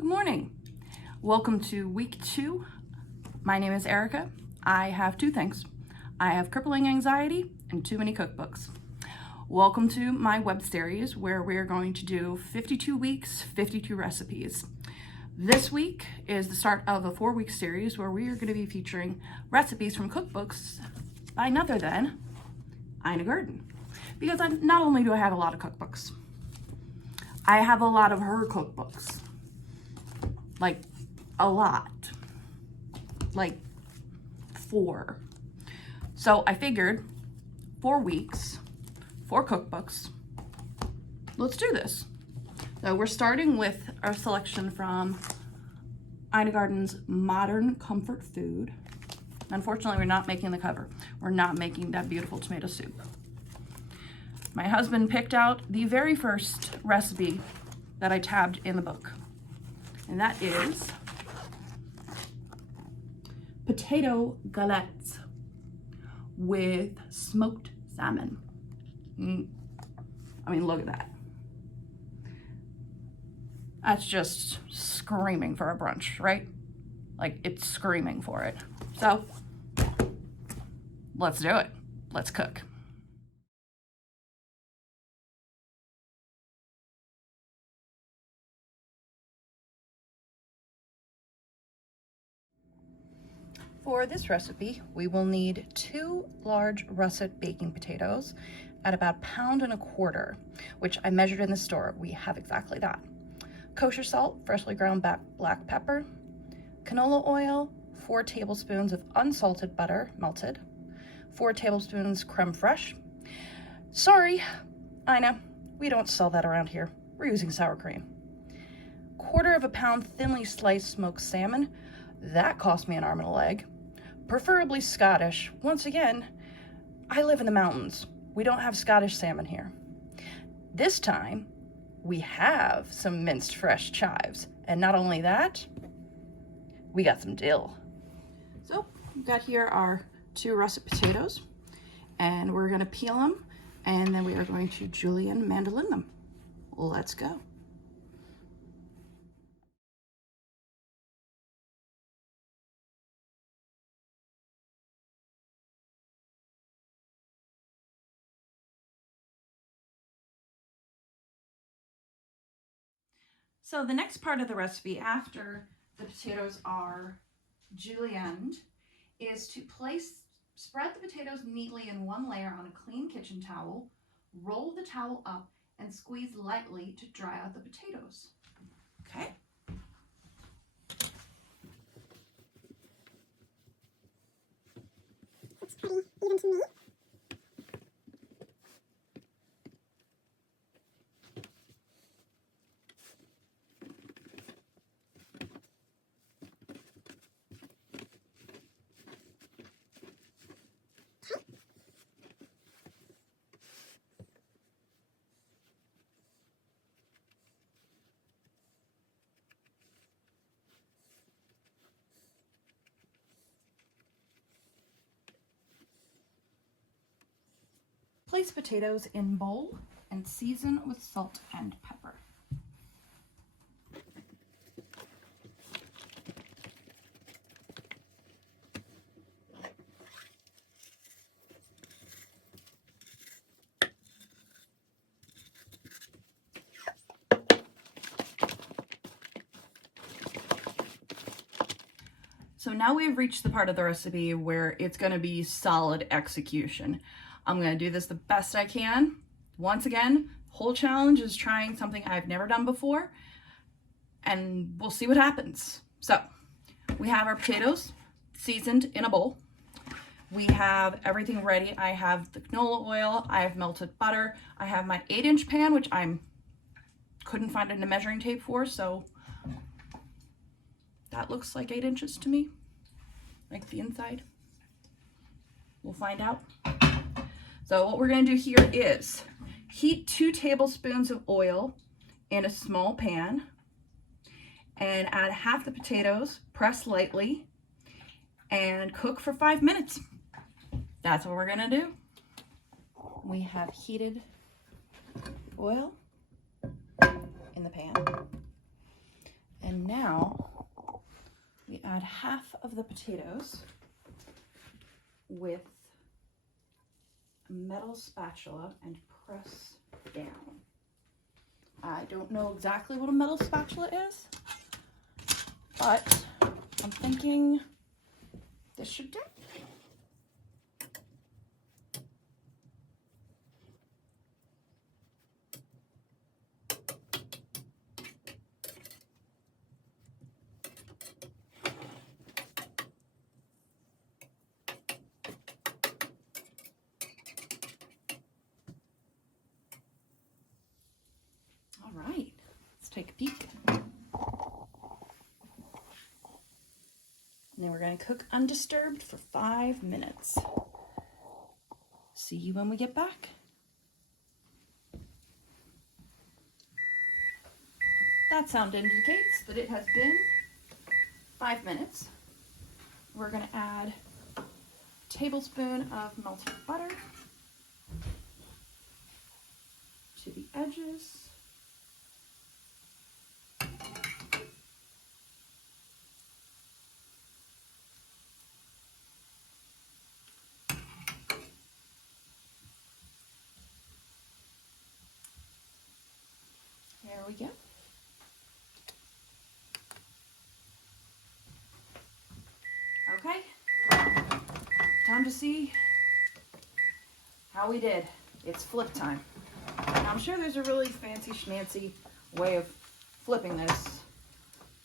Good morning. Welcome to week 2. My name is Erica. I have 2 things. I have crippling anxiety and too many cookbooks. Welcome to my web series where we're going to do 52 weeks, 52 recipes. This week is the start of a 4-week series where we are going to be featuring recipes from cookbooks by none other than Ina Garten. Because not only do I have a lot of cookbooks, I have a lot of her cookbooks. Like a lot, like 4. So I figured 4 weeks, 4 cookbooks. Let's do this. So we're starting with our selection from Ina Garten's Modern Comfort Food. Unfortunately, we're not making the cover. We're not making that beautiful tomato soup. My husband picked out the very first recipe that I tabbed in the book. And that is potato galettes with smoked salmon. I mean, look at that. That's just screaming for a brunch, right? Like, it's screaming for it. So, let's do it. Let's cook. For this recipe, we will need 2 large russet baking potatoes at about 1.25 pounds, which I measured in the store. We have exactly that. Kosher salt, freshly ground black pepper, canola oil, 4 tablespoons of unsalted butter, melted, 4 tablespoons creme fraiche. Sorry, Ina, we don't sell that around here. We're using sour cream. 1/4 pound thinly sliced smoked salmon. That cost me an arm and a leg. Preferably Scottish. Once again, I live in the mountains. We don't have Scottish salmon here. This time, we have some minced fresh chives. And not only that, we got some dill. So, we've got here our 2 russet potatoes. And we're gonna peel them. And then we are going to julienne mandolin them. Let's go. So the next part of the recipe after the potatoes are julienned is to spread the potatoes neatly in one layer on a clean kitchen towel, roll the towel up, and squeeze lightly to dry out the potatoes. Okay. It's pretty even to me. Place potatoes in bowl and season with salt and pepper. So now we've reached the part of the recipe where it's going to be solid execution. I'm going to do this the best I can. Once again, whole challenge is trying something I've never done before, and we'll see what happens. So we have our potatoes seasoned in a bowl. We have everything ready. I have the canola oil, I have melted butter, I have my 8-inch pan, which couldn't find a measuring tape for, so that looks like 8 inches to me, like the inside. We'll find out. So what we're gonna do here is heat 2 tablespoons of oil in a small pan and add half the potatoes, press lightly, and cook for 5 minutes. That's what we're gonna do. We have heated oil in the pan. And now now we add half of the potatoes with a metal spatula and press down. I don't know exactly what a metal spatula is, but I'm thinking this should do. All right, let's take a peek. And then we're going to cook undisturbed for 5 minutes. See you when we get back. That sound indicates that it has been 5 minutes. We're going to add a tablespoon of melted butter to the edges. There we go. Okay, time to see how we did. It's flip time. Now, I'm sure there's a really fancy schmancy way of flipping this.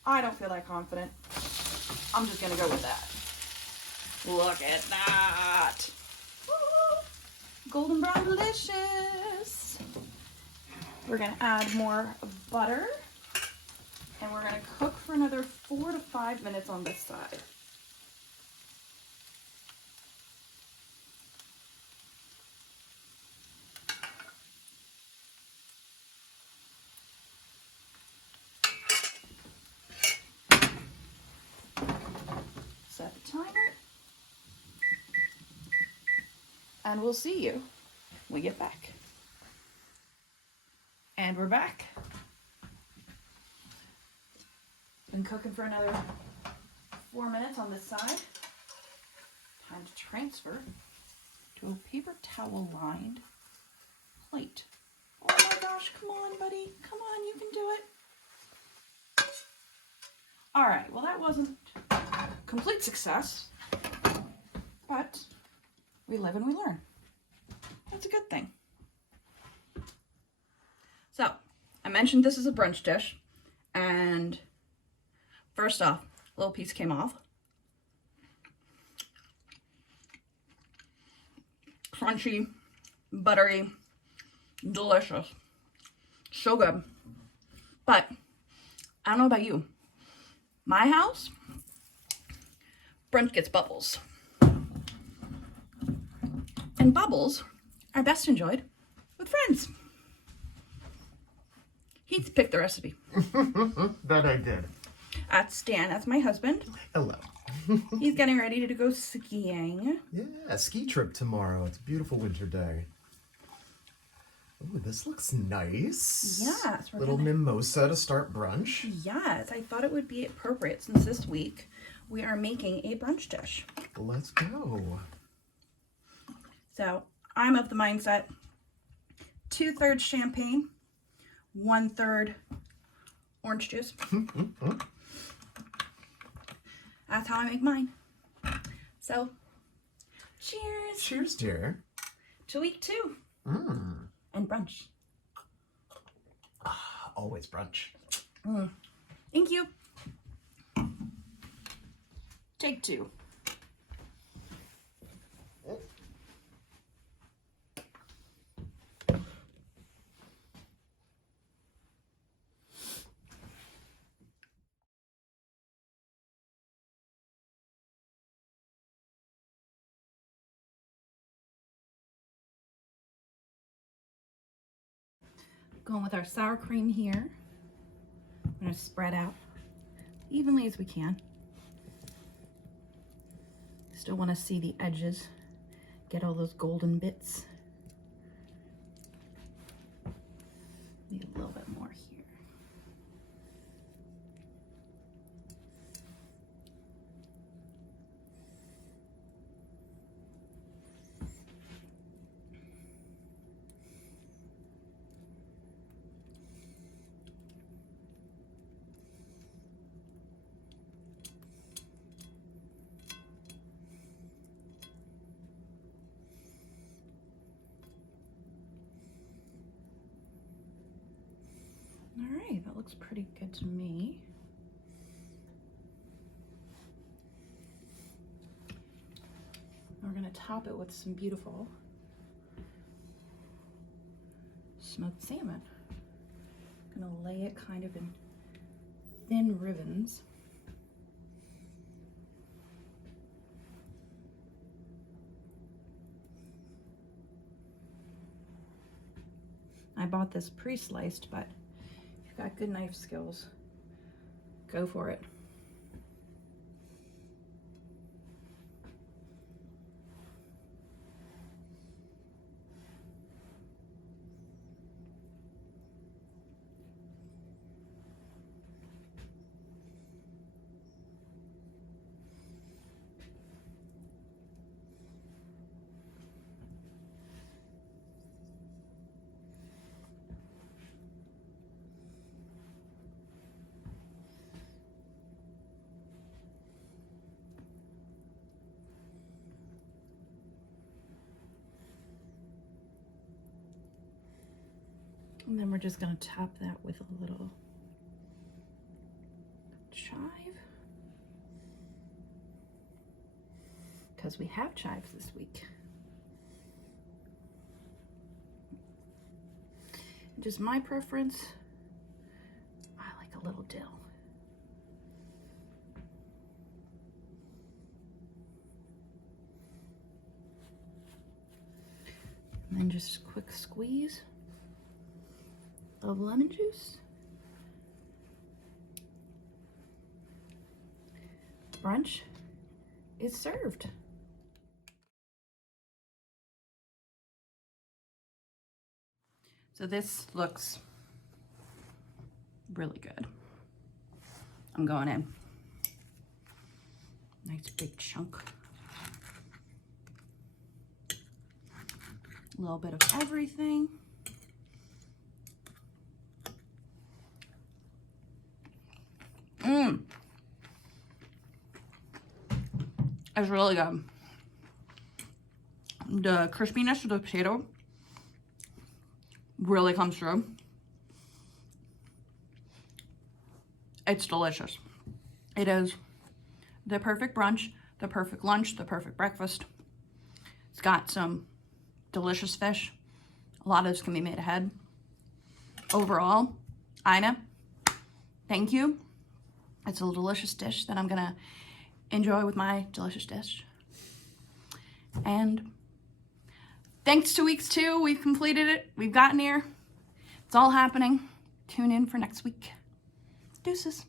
I don't feel that confident. I'm just gonna go with that. Look at that. Woo! Golden brown delicious. We're gonna add more butter and we're gonna cook for another 4 to 5 minutes on this side. Set the timer and we'll see you when we get back. And we're back. Been cooking for another 4 minutes on this side. Time to transfer to a paper towel lined plate. Oh my gosh, come on, buddy. Come on, you can do it. All right, well, that wasn't complete success, but we live and we learn. That's a good thing. So, I mentioned this is a brunch dish, and first off, a little piece came off. Crunchy, buttery, delicious. So good. But, I don't know about you. My house, brunch gets bubbles. And bubbles are best enjoyed with friends. Heath picked the recipe. That I did. That's Dan, that's my husband. Hello. He's getting ready to go skiing. Yeah, ski trip tomorrow. It's a beautiful winter day. Ooh, this looks nice. Yes. Little mimosa to start brunch. Yes, I thought it would be appropriate since this week we are making a brunch dish. Let's go. So I'm of the mindset 2/3 champagne, 1/3 orange juice. That's how I make mine. So, cheers. Cheers, dear. To week 2. And brunch. Always brunch. Thank you. Take 2. Going with our sour cream here. I'm going to spread out evenly as we can. Still want to see the edges, get all those golden bits. Need a little bit more here. All right, that looks pretty good to me. We're gonna top it with some beautiful smoked salmon. I'm gonna lay it kind of in thin ribbons. I bought this pre-sliced, but if you've got good knife skills, go for it. And then we're just gonna top that with a little chive, because we have chives this week. Just my preference, I like a little dill. And then just a quick squeeze of lemon juice. Brunch is served. So this looks really good. I'm going in. Nice big chunk. A little bit of everything. It's really good. The crispiness of the potato really comes through. It's delicious. It is the perfect brunch, the perfect lunch, the perfect breakfast. It's got some delicious fish. A lot of this can be made ahead. Overall, Ina, thank you. It's a delicious dish that I'm gonna enjoy with my delicious dish. And thanks to weeks 2, we've completed it. We've gotten here. It's all happening. Tune in for next week. Deuces.